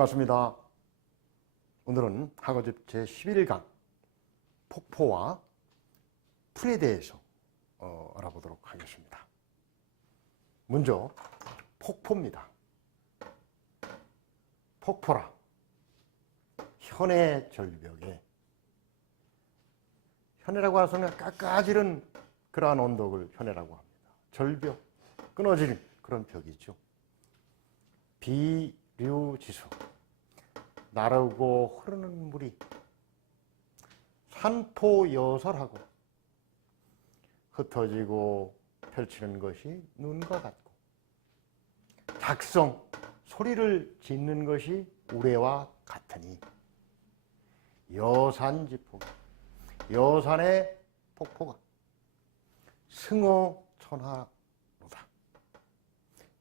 반갑습니다. 오늘은 학어집 제11강 폭포와 풀에 대해서 알아보도록 하겠습니다. 먼저 폭포입니다. 폭포라 현의 절벽에, 현해라고 하서는 깎아지른 그러한 언덕을 현해라고 합니다. 절벽, 끊어지는 그런 벽이죠. 비류지수, 나르고 흐르는 물이 산포여설하고 흩어지고 펼치는 것이 눈과 같고, 작성, 소리를 짓는 것이 우레와 같으니 여산지폭, 여산의 폭포가 승호천하로다.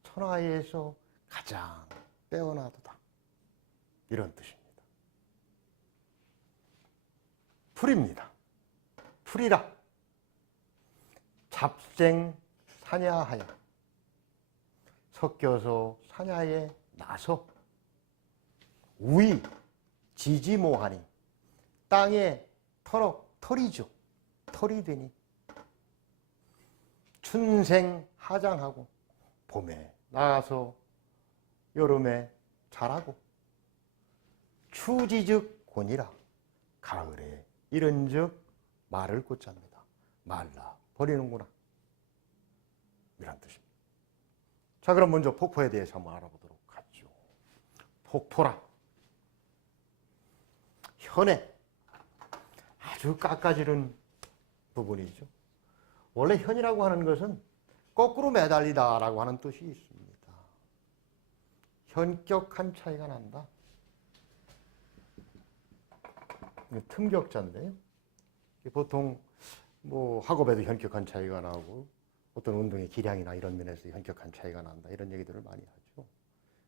천하에서 가장 빼어나도다, 이런 뜻입니다. 풀입니다. 풀이라 잡생 사냐하여, 섞여서 사냐에 나서 우이 지지모하니, 땅에 털이죠. 털이 되니 춘생하장하고, 봄에 나가서 여름에 자라고, 추지즉 곤이라 가을에 이른즉 말을 꽂잡니다. 말라 버리는구나, 이런 뜻입니다. 자, 그럼 먼저 폭포에 대해서 한번 알아보도록 하죠. 폭포라 현에 아주 깎아지른 부분이죠. 원래 현이라고 하는 것은 거꾸로 매달리다라고 하는 뜻이 있습니다. 현격한 차이가 난다. 틈격자인데요. 보통 학업에도 현격한 차이가 나고, 어떤 운동의 기량이나 이런 면에서 현격한 차이가 난다, 이런 얘기들을 많이 하죠.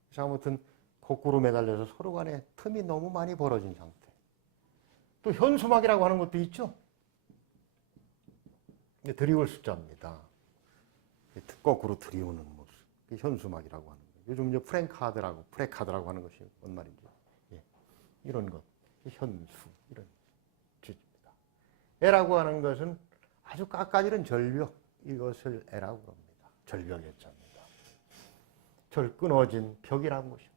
그래서 아무튼 거꾸로 매달려서 서로 간에 틈이 너무 많이 벌어진 상태. 또 현수막이라고 하는 것도 있죠. 들이울 숫자입니다. 거꾸로 들이우는 모습, 현수막이라고 하는 거예요. 요즘 이제 프레카드라고 하는 것이 뭔 말인지, 이런 것, 현수, 이런 뜻입니다. 애라고 하는 것은 아주 깎아지른 절벽, 이것을 애라고 합니다. 절벽의 자입니다. 절 끊어진 벽이라는 것이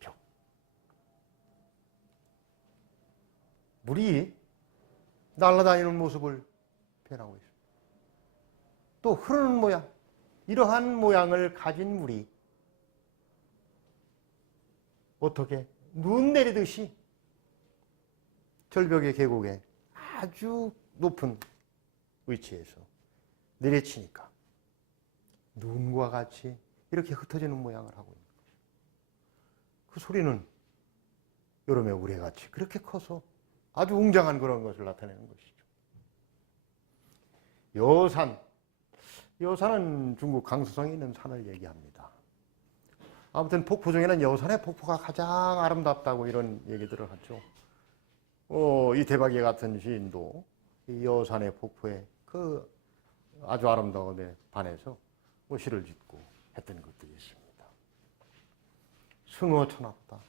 벽. 물이 날아다니는 모습을 표현하고 있습니다. 또 흐르는 모양, 이러한 모양을 가진 물이 어떻게 눈 내리듯이 절벽의 계곡에 아주 높은 위치에서 내리치니까 눈과 같이 이렇게 흩어지는 모양을 하고 있는 거죠. 그 소리는 여름의 우레같이 그렇게 커서 아주 웅장한 그런 것을 나타내는 것이죠. 여산은 중국 강수성에 있는 산을 얘기합니다. 아무튼 폭포 중에는 여산의 폭포가 가장 아름답다고 이런 얘기들을 하죠. 이 대박이 같은 시인도 이 여산의 폭포에 그 아주 아름다움에 반해서 시를 짓고 했던 것들이 있습니다. 승어천하다.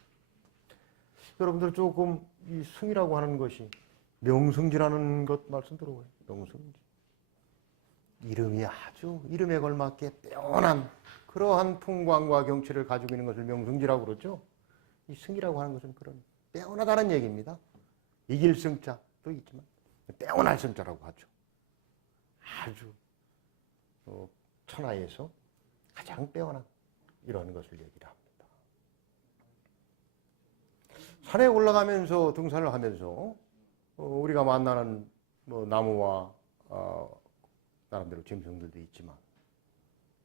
여러분들 조금 이 승이라고 하는 것이 명승지라는 것 말씀 들어봐요. 명승지. 이름에 걸맞게 빼어난 그러한 풍광과 경치를 가지고 있는 것을 명승지라고 그러죠. 이 승이라고 하는 것은 그런 빼어나다는 얘기입니다. 이길 승자도 있지만 빼어날 승자라고 하죠. 아주 천하에서 가장 빼어난 이런 것을 얘기를 합니다. 산에 올라가면서 등산을 하면서 우리가 만나는 나무와 나름대로 짐승들도 있지만,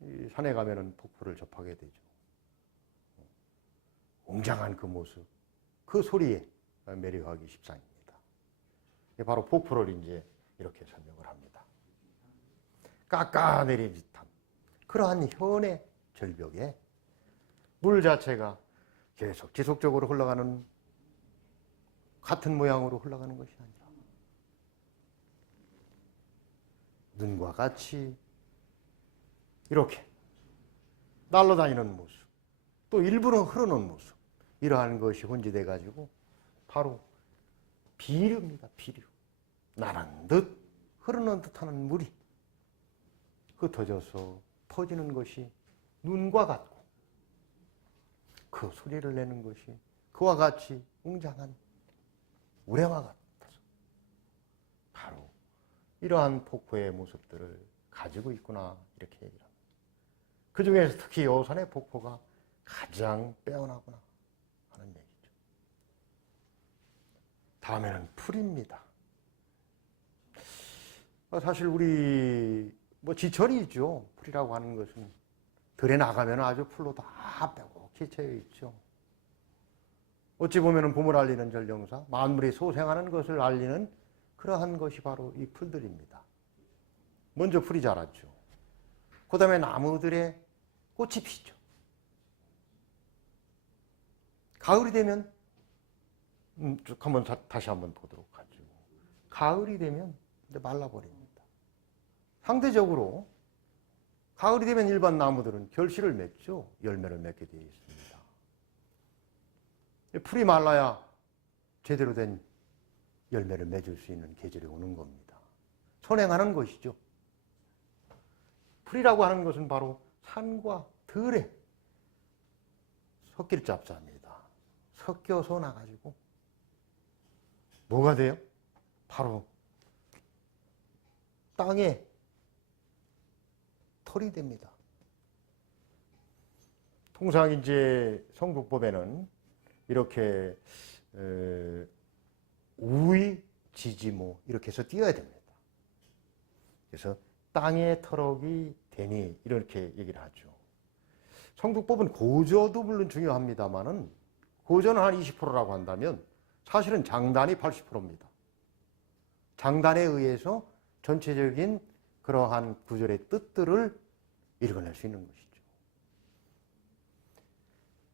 이 산에 가면은 폭포를 접하게 되죠. 웅장한 그 모습, 그 소리에 매료하기 십상입니다. 바로 폭포를 이제 이렇게 설명을 합니다. 깎아내린 듯한 그러한 현의 절벽에 물 자체가 계속 지속적으로 흘러가는, 같은 모양으로 흘러가는 것이 아니라 눈과 같이 이렇게 날아다니는 모습, 또 일부러 흐르는 모습, 이러한 것이 혼재돼 가지고 바로 비류입니다. 비류. 나란 듯 흐르는 듯하는 물이 흩어져서 퍼지는 것이 눈과 같고 그 소리를 내는 것이 그와 같이 웅장한 우레와 같아서 바로 이러한 폭포의 모습들을 가지고 있구나 이렇게 얘기를 합니다. 그 중에서 특히 여산의 폭포가 가장 빼어나구나 하는 얘기죠. 다음에는 풀입니다. 사실 우리 지철이 있죠. 풀이라고 하는 것은 들에 나가면 아주 풀로 다 빼곡히 채여 있죠. 어찌 보면 봄을 알리는 전령사, 만물이 소생하는 것을 알리는 그러한 것이 바로 이 풀들입니다. 먼저 풀이 자랐죠. 그 다음에 나무들의 꽃이 피죠. 가을이 되면 쭉 다시 한번 보도록 하죠. 가을이 되면 이제 말라버립니다. 상대적으로 가을이 되면 일반 나무들은 결실을 맺죠. 열매를 맺게 되어 있습니다. 풀이 말라야 제대로 된 열매를 맺을 수 있는 계절이 오는 겁니다. 선행하는 것이죠. 풀이라고 하는 것은 바로 산과 들에 섞일 잡자입니다. 섞여서 나가지고 뭐가 돼요? 바로 땅에 털이 됩니다. 통상 이제 성북법에는 이렇게 우의, 지지모 이렇게 해서 띄어야 됩니다. 그래서 땅에 털옥이 되니 이렇게 얘기를 하죠. 성북법은 고저도 물론 중요합니다만은 고저는 한 20%라고 한다면 사실은 장단이 80%입니다. 장단에 의해서 전체적인 그러한 구절의 뜻들을 읽어낼 수 있는 것이죠.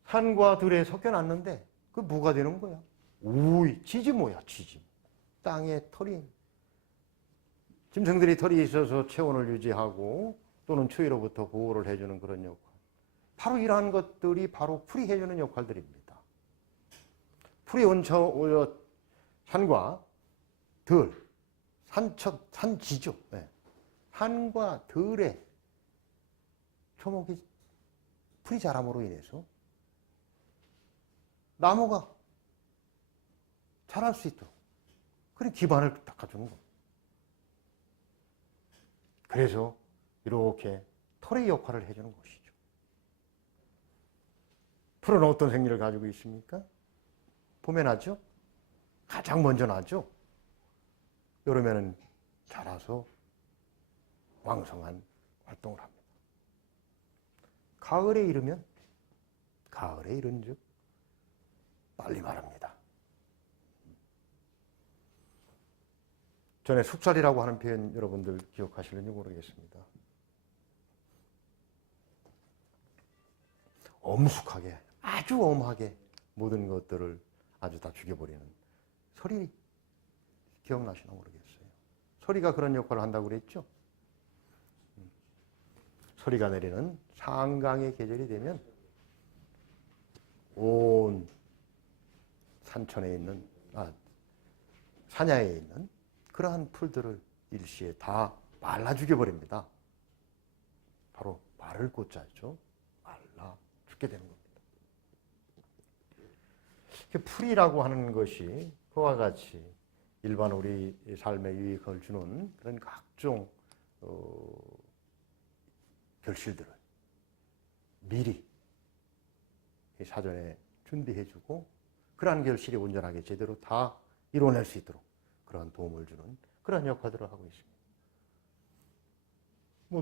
산과 들에 섞여놨는데 그 뭐가 되는 거야? 우의, 지지모야, 지지모. 땅에 털이. 짐승들이 털이 있어서 체온을 유지하고 또는 추위로부터 보호를 해주는 그런 역할. 바로 이러한 것들이 바로 풀이 해주는 역할들입니다. 풀이 산과 들, 산지죠. 네. 산과 들에 초목이 풀이 자람으로 인해서 나무가 자랄 수 있도록 그런 기반을 닦아주는 겁니다. 그래서 이렇게 털의 역할을 해주는 것이죠. 풀은 어떤 생리를 가지고 있습니까? 봄에 나죠? 가장 먼저 나죠? 여름에는 자라서 왕성한 활동을 합니다. 가을에 이르면 가을에 이른즉 빨리 마릅니다. 전에 숙살이라고 하는 표현 여러분들 기억하실는지 모르겠습니다. 엄숙하게 아주 엄하게 모든 것들을 아주 다 죽여버리는 서리 기억나시나 모르겠어요. 서리가 그런 역할을 한다고 그랬죠. 서리가 내리는 상강의 계절이 되면 온 산천에 있는 산야에 있는 그러한 풀들을 일시에 다 말라 죽여버립니다. 바로 마를 꽃자죠. 말라 죽게 되는 겁니다. 풀이라고 하는 것이 그와 같이 일반 우리 삶에 유익을 주는 그런 각종 결실들을 미리 사전에 준비해주고 그러한 결실이 온전하게 제대로 다 이뤄낼 수 있도록 그러한 도움을 주는 그런 역할들을 하고 있습니다.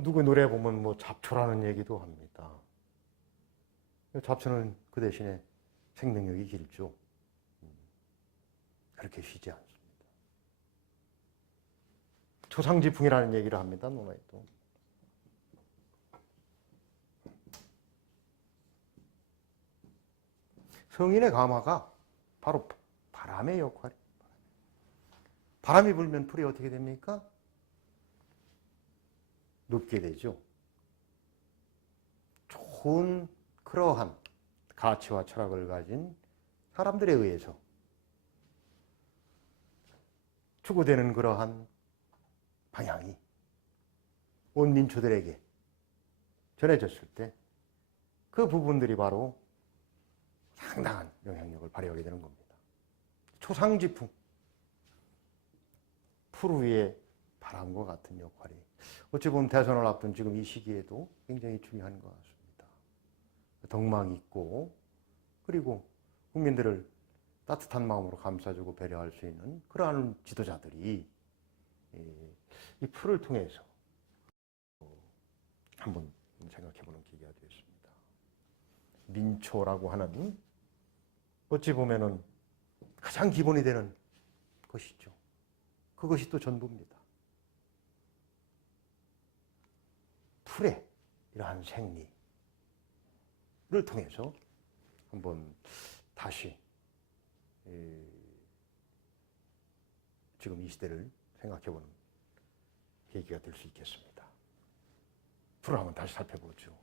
누구 노래 보면 잡초라는 얘기도 합니다. 잡초는 그 대신에 생명력이 길죠. 그렇게 쉬지 않습니다. 초상지풍이라는 얘기를 합니다. 논어에도. 성인의 가마가 바로 바람의 역할이에요. 바람이 불면 풀이 어떻게 됩니까? 눕게 되죠. 좋은 그러한 가치와 철학을 가진 사람들에 의해서 추구되는 그러한 방향이 온 민초들에게 전해졌을 때 그 부분들이 바로 상당한 영향력을 발휘하게 되는 겁니다. 초상지풍, 풀 위에 바람과 같은 역할이 어찌 보면 대선을 앞둔 지금 이 시기에도 굉장히 중요한 것 같습니다. 덕망 있고 그리고 국민들을 따뜻한 마음으로 감싸주고 배려할 수 있는 그러한 지도자들이 이 풀을 통해서 한번 생각해보는 계기가 되었습니다. 민초라고 하는 어찌 보면은 가장 기본이 되는 것이죠. 그것이 또 전부입니다. 풀의 이러한 생리를 통해서 한번 다시 지금 이 시대를 생각해보는 계기가 될 수 있겠습니다. 풀을 한번 다시 살펴보죠.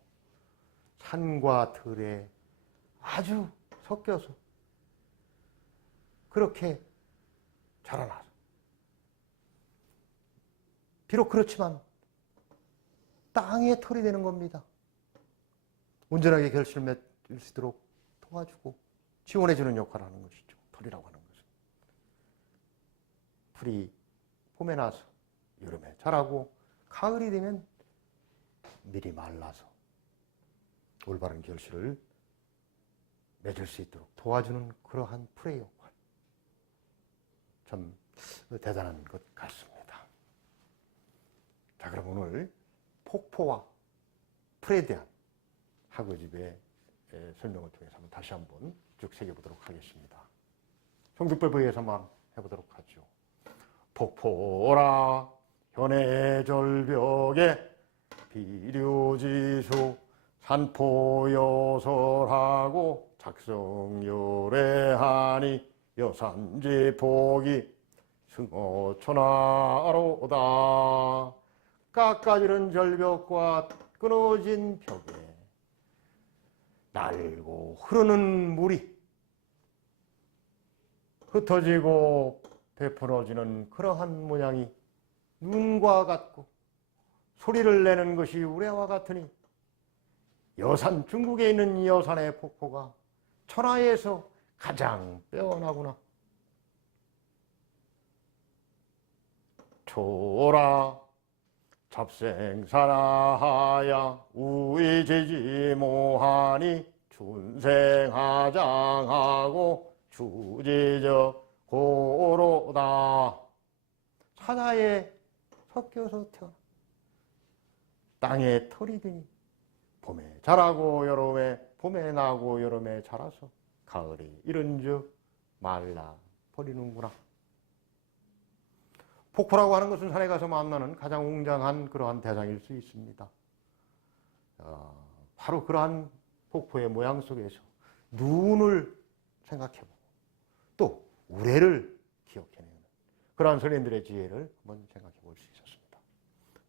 산과 들에 아주 섞여서 그렇게 자라나서 비록 그렇지만 땅에 털이 되는 겁니다. 온전하게 결실을 맺을 수 있도록 도와주고 지원해주는 역할을 하는 것이죠. 털이라고 하는 것은. 풀이 봄에 나서 여름에 자라고 가을이 되면 미리 말라서 올바른 결실을 맺을 수 있도록 도와주는 그러한 풀의 역할. 참 대단한 것 같습니다. 자, 그럼 오늘 폭포와 풀에 대한 학어집의 설명을 통해서 다시 한번 쭉 새겨보도록 하겠습니다. 성득법에 의해서만 해보도록 하죠. 폭포라 현해 절벽에 비료지수 산포여설하고 작성요래하니 여산지폭이 승어천하로다. 깎아지른 절벽과 끊어진 벽에 날고 흐르는 물이 흩어지고 베풀어지는 그러한 모양이 눈과 같고 소리를 내는 것이 우레와 같으니 여산, 중국에 있는 이 여산의 폭포가 천하에서 가장 빼어나구나. 초라 잡생사라하야 우이지지모하니 춘생하장하고 주지적 고로다. 산하에 섞여서 태어나 땅에 털이 드니 봄에 자라고 여름에 봄에 나고 여름에 자라서 가을이 이른즉 말라 버리는구나. 폭포라고 하는 것은 산에 가서 만나는 가장 웅장한 그러한 대상일 수 있습니다. 바로 그러한 폭포의 모양 속에서 눈을 생각해보고 또 우레를 기억해내는 그러한 선인들의 지혜를 한번 생각해 볼 수 있었습니다.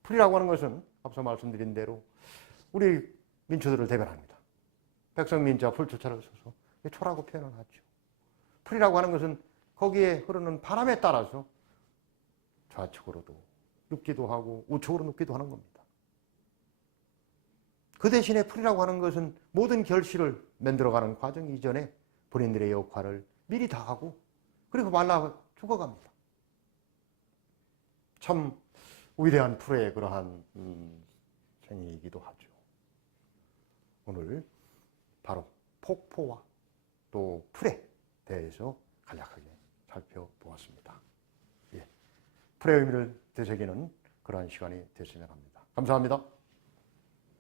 풀이라고 하는 것은 앞서 말씀드린 대로 우리 민초들을 대변합니다. 백성민자 풀초차를 써서 초라고 표현을 하죠. 풀이라고 하는 것은 거기에 흐르는 바람에 따라서 좌측으로도 눕기도 하고 우측으로 눕기도 하는 겁니다. 그 대신에 풀이라고 하는 것은 모든 결실을 만들어가는 과정 이전에 본인들의 역할을 미리 다 하고 그리고 말라 죽어갑니다. 참 위대한 풀의 그러한 생이기도 하죠. 오늘 바로 폭포와 또 풀에 대해서 간략하게 살펴보았습니다. 풀의 의미를 되새기는 그러한 시간이 됐으면 합니다. 감사합니다.